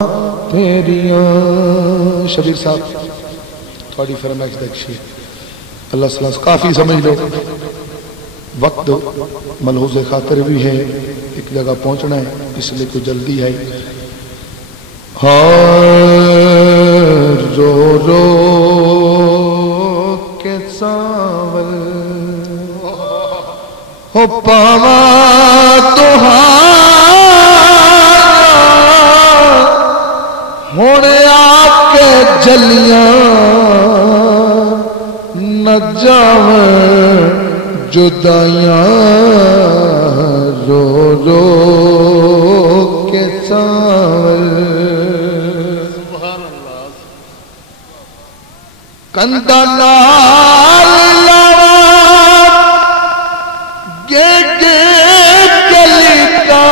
تیریاں شبیر صاحب تھوڑی فرمائش دکشی اللہ صلی اللہ کافی سمجھ لو وقت ملحوظ خاطر بھی ہے ایک جگہ پہنچنا ہے اس لیے کوئی جلدی ہے رو رو کے ساول ہو پاوا ہونے آپ کے جلیاں نہ جاویں جدائیاں رو رو کے ساول کندہ نال لاوا گے گے گلی کا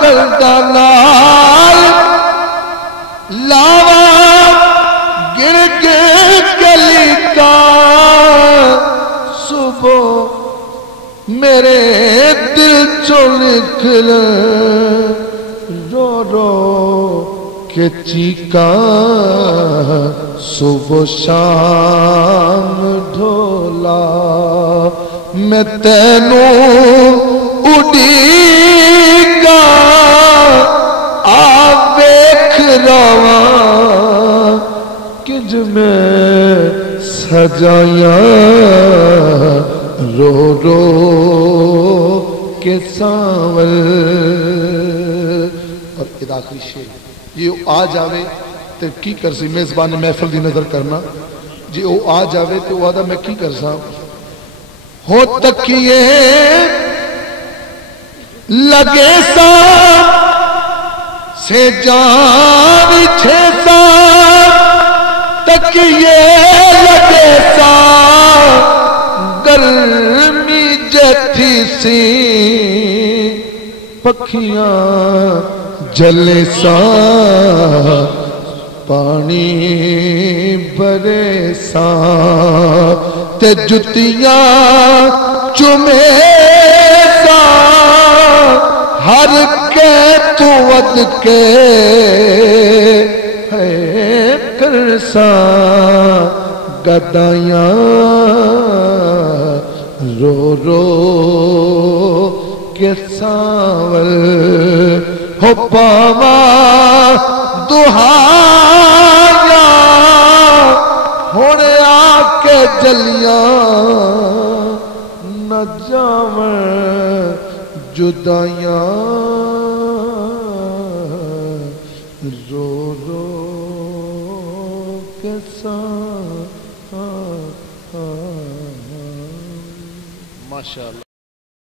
کندہ نال لاوا گر گے گلی کا صبح میرے دل چو نکل رو رو کے چیکا صبح شام ڈھولا میں تینوں اڈیگا آویکھ رواں کج میں سجایاں رو رو کے ساول اور ایک آخری شعر یہ آ جاوے تو کی کرسی میزبان محفل دی نظر کرنا جی وہ آ جاوے تو وہ آدھا میں کی کرسا ہو تکیے لگے سا سے جان چھے سا تکیے لگے سا گرمی جتھی سی پکھیاں جلے سا پانی برے سا تے جتیاں چمے سا ہر کے تو ود کے ہے کرسا گدایاں رو رو کے ساول ہو پاوا دہایا ہونے آ کے جلیاں نہ جاویں جدائیاں رو رو کے ساول ماشاءاللہ